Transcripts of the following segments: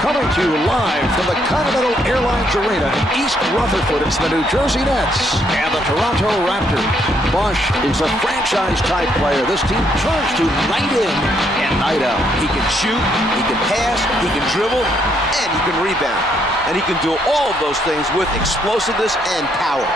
Coming to you live from the Continental Airlines Arena in East Rutherford, it's the New Jersey Nets and the Toronto Raptors. Bosh is a franchise-type player. This team turns to night in and night out. He can shoot, he can pass, he can dribble, and he can rebound. And he can do all of those things with explosiveness and power.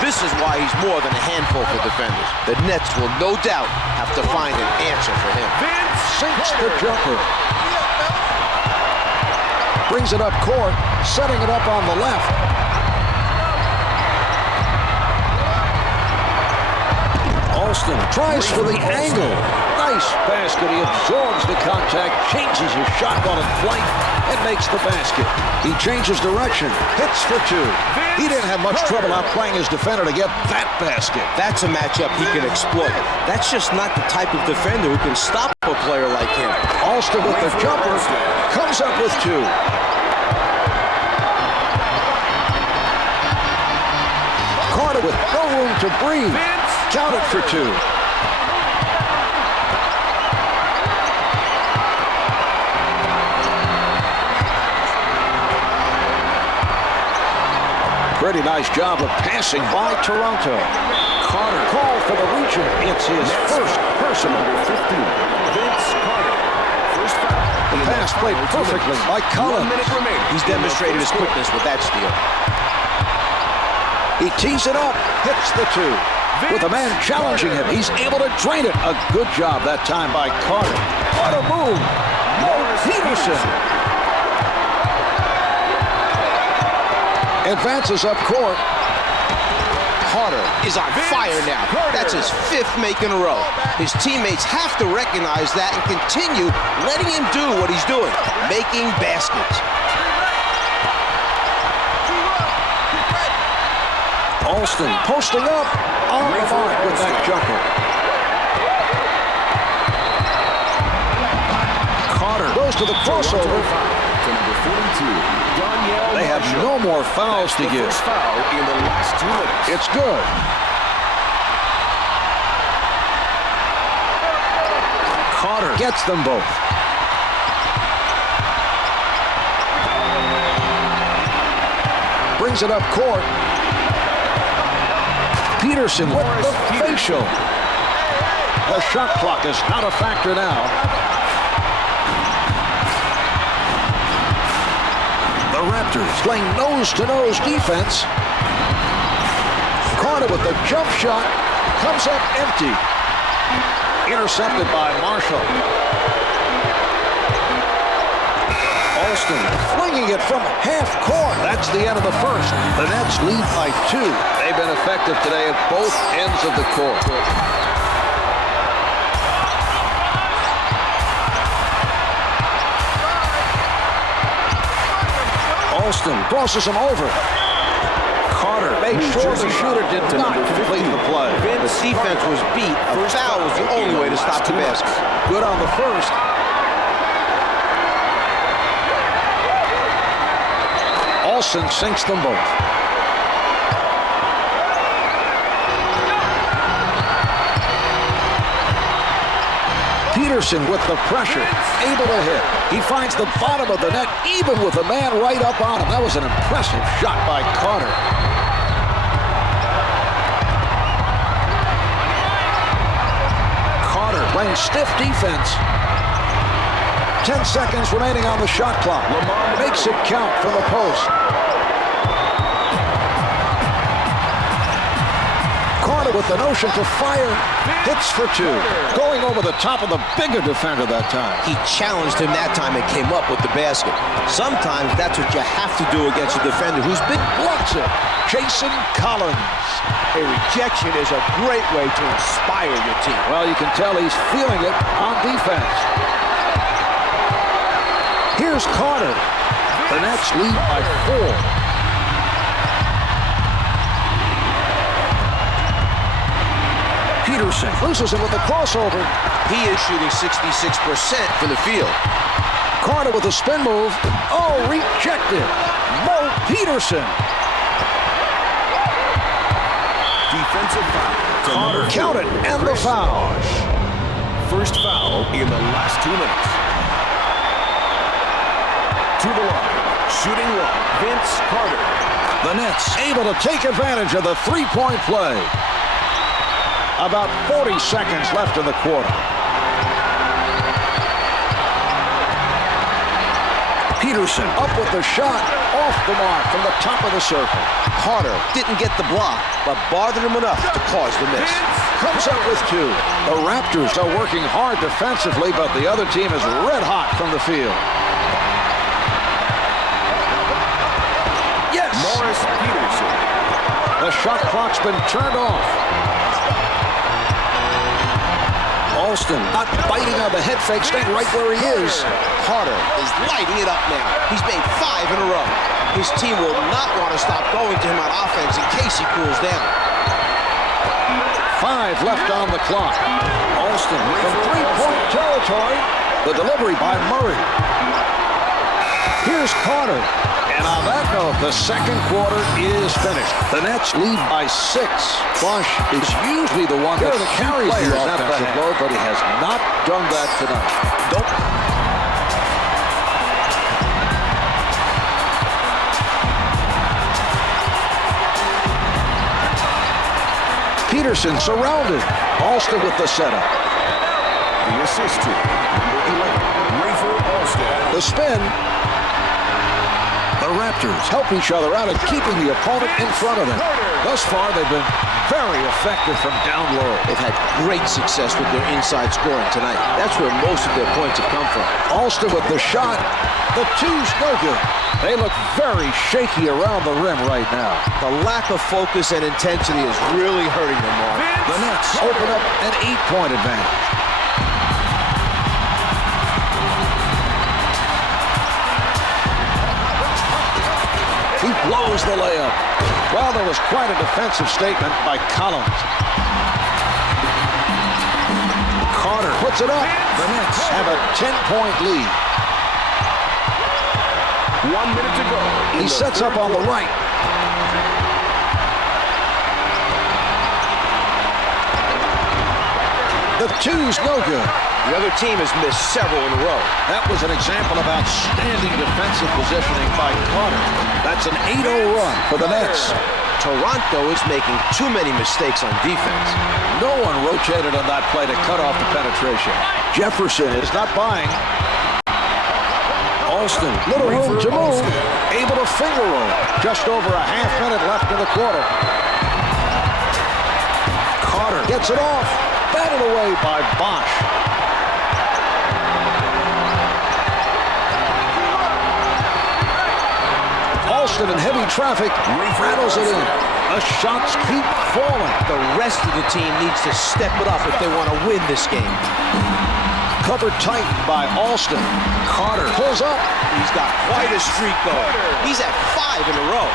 This is why he's more than a handful for defenders. The Nets will no doubt have to find an answer for him. Vince sinks the jumper. Brings it up court, setting it up on the left. Alston tries for the angle. Nice basket. He absorbs the contact, changes his shot while in flight, and makes the basket. He changes direction, hits for two. He didn't have much trouble outplaying his defender to get that basket. That's a matchup he can exploit. That's just not the type of defender who can stop a player like him. Alston with the jumper, comes up with two. Carter with no room to breathe. Counted for two. Pretty nice job of passing by Toronto. Carter called for the region. It's his first personal. Number 15, Vince Carter. First foul. The pass played perfectly by Collins. 1 minute remaining. He's demonstrated his quickness with that steal. He tees it up, hits the two. With a man challenging him, he's able to drain it. A good job that time by Carter. What a move. Mo Peterson. Advances up court. Carter is on fire now. That's his fifth make in a row. His teammates have to recognize that and continue letting him do what he's doing, making baskets. Alston posting up on the mark with that jumper. Carter goes to the crossover. To number 42, Donyell They have Marshall. no more fouls to The give. first foul in the last 2 minutes. It's good. Carter gets them both. Brings it up court. Peterson with the facial. The shot clock is not a factor now. The Raptors playing nose-to-nose defense. Carter with the jump shot. Comes up empty. Intercepted by Marshall. Alston flinging it from half court. That's the end of the first. The Nets lead by 2. They've been effective today at both ends of the court. Alston crosses him over. Carter made sure the shooter did not complete the play. The defense was beat. A foul was the only way to stop the basket. Good on the first. Alston sinks them both. Peterson with the pressure, able to hit. He finds the bottom of the net, even with a man right up on him. That was an impressive shot by Carter. Carter playing stiff defense. 10 seconds remaining on the shot clock. Makes it count from the post. Carter with the notion to fire. Hits for two. Going over the top of the bigger defender that time. He challenged him that time and came up with the basket. Sometimes that's what you have to do against a defender who's big. Blocks it. Jason Collins. A rejection is a great way to inspire your team. Well, you can tell he's feeling it on defense. Here's Carter. The Nets lead by 4. Peterson loses him with the crossover. He is shooting 66% from the field. Carter with a spin move. Oh, rejected. Mo Peterson. Defensive foul. Carter counted and the foul. First foul in the last 2 minutes. to the line. Shooting one, Vince Carter. The Nets able to take advantage of the three-point play. About 40 seconds left in the quarter. Peterson up with the shot, off the mark from the top of the circle. Carter didn't get the block, but bothered him enough to cause the miss. Comes up with two. The Raptors are working hard defensively, but the other team is red hot from the field. Yes! Morris Peterson. The shot clock's been turned off. Alston not biting on the head fake, staying right where he is. Carter is lighting it up now. He's made 5 in a row. His team will not want to stop going to him on offense in case he cools down. 5 left on the clock. Alston from three-point territory. The delivery by Murray. Here's Carter. And on that note, the second quarter is finished. The Nets lead by 6. Bosh is usually the one that carries the offensive load, but he has not done that tonight. Peterson surrounded. Alston with the setup. The assist to number 11, Rafer Alston. The spin. The Raptors help each other out of keeping the opponent in front of them. Thus far, they've been very effective from down low. They've had great success with their inside scoring tonight. That's where most of their points have come from. Alston with the shot. The two's no good. They look very shaky around the rim right now. The lack of focus and intensity is really hurting them, Mark. The Nets open up an 8-point advantage. He blows the layup. Well, there was quite a defensive statement by Collins. Carter puts it up. The Nets have a 10-point lead. 1 minute to go. He sets up on the right. The two's no good. The other team has missed several in a row. That was an example of outstanding defensive positioning by Carter. That's an 8-0 run for the Nets. Toronto is making too many mistakes on defense. No one rotated on that play to cut off the penetration. Jefferson is not buying. Alston, little room to move. Able to finger roll. Just over a half minute left in the quarter. Carter gets it off. Batted away by Bosh. Alston in heavy traffic rattles it in. The shots keep falling. The rest of the team needs to step it up if they want to win this game. Covered tight by Alston. Carter pulls up. He's got quite a streak going. He's at 5 in a row.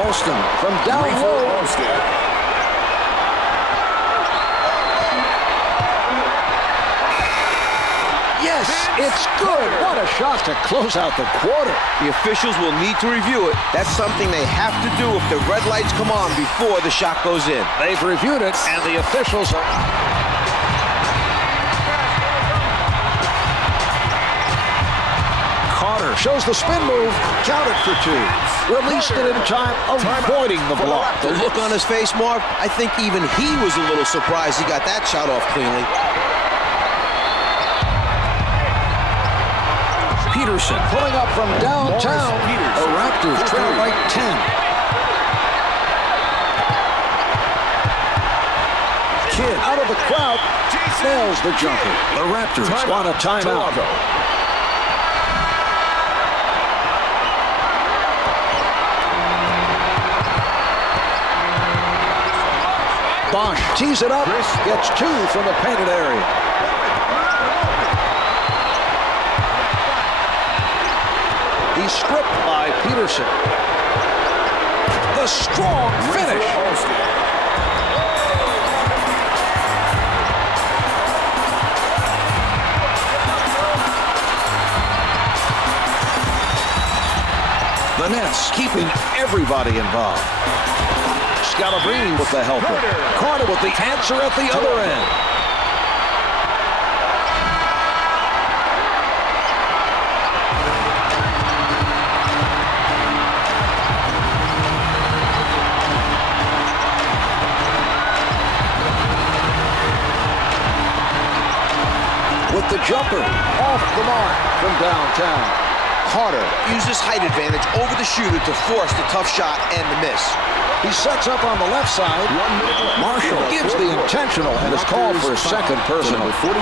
Alston from down low. Yes, it's good. What a shot to close out the quarter. The officials will need to review it. That's something they have to do if the red lights come on before the shot goes in. They've reviewed it, and the officials are... Carter shows the spin move, counted for 2. Released it in time, avoiding the block. The look on his face, Mark, I think even he was a little surprised he got that shot off cleanly. Peterson pulling up from downtown. The Raptors trail by 10. Kidd out of the crowd, nails the jumper. The Raptors want a timeout. Bosh tees it up, gets 2 from the painted area. He's stripped by Peterson. The strong finish. The Nets keeping everybody involved. Scalabrine with the helper. Carter with the answer at the other end. with the jumper. Off the mark from downtown. Carter uses height advantage over the shooter to force the tough shot and the miss. He sets up on the left side. Marshall gives the intentional and is called for a second personal. Number 42,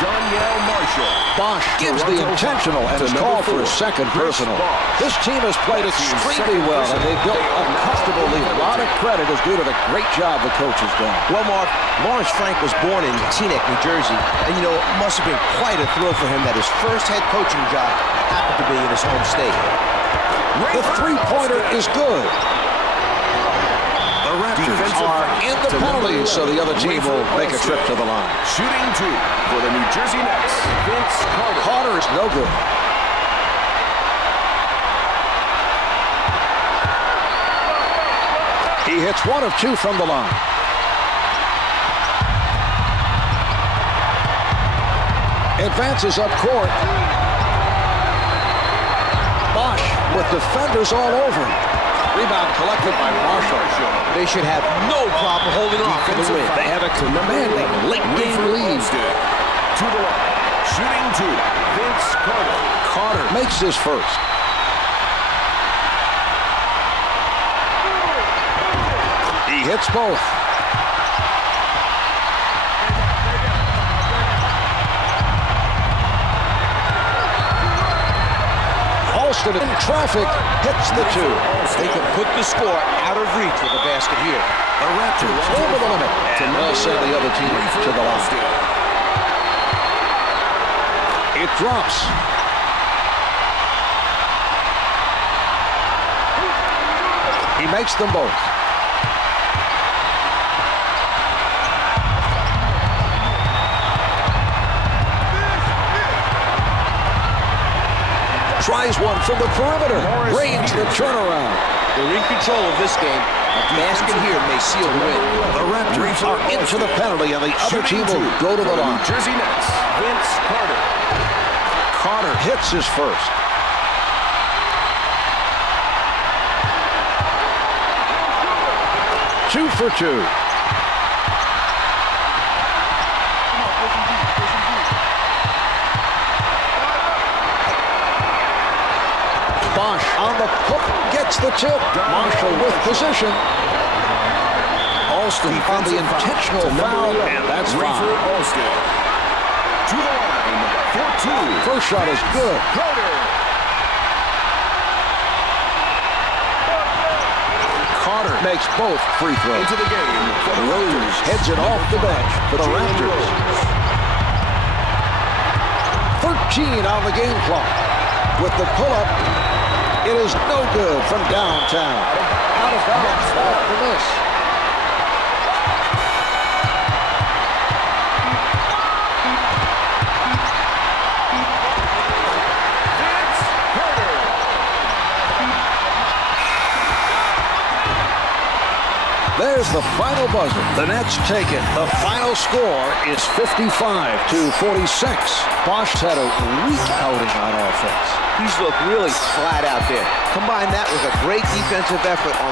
Donyell Marshall. Bosch gives the intentional and is called for a second personal. This team has played extremely well, and they've built a comfortable lead. A lot of credit is due to the great job the coach has done. Well, Mark, Lawrence Frank was born in Teaneck, New Jersey, and it must have been quite a thrill for him that his first head coaching job happened to be in his home state. The three-pointer is good. The Raptors are in the penalty, so the other team will make a trip to the line. Shooting 2 for the New Jersey Nets, Vince Carter. Carter is no good. He hits 1 of 2 from the line. Advances up court. Bosch with defenders all over him. Rebound collected by Marshall. They should have no problem holding on for the win. They have a commanding late-game lead. To the line. Shooting 2, Vince Carter. Carter makes his first. He hits both. Alston in traffic hits the 2. They can put the score out of reach with a basket here. The Raptors over the limit, and they'll send the other team to the line. It drops. He makes them both. Tries one from the perimeter. Reigns the turnaround. They're in control of this game. A basket here may seal the win. The Raptors are into the penalty, and the other team will go to the line. New Jersey Nets, Vince Carter. Carter hits his first. Two for 2. Bosch on the hook, gets the tip. Marshall with position. Alston on the intentional foul, and that's Rafer fine. Alston. To the line for 2. First shot is good. Carter. Carter makes both free throws. Into the game for the Rose heads it off the bench for the Raptors. 13 on the game clock. With the pull-up, it is no good from downtown. Out of bounds off the miss. Vince Carter. There's the final buzzer. The Nets take it. The final score is 55-46. Bosch had a weak outing on offense. He's looked really flat out there. Combine that with a great defensive effort on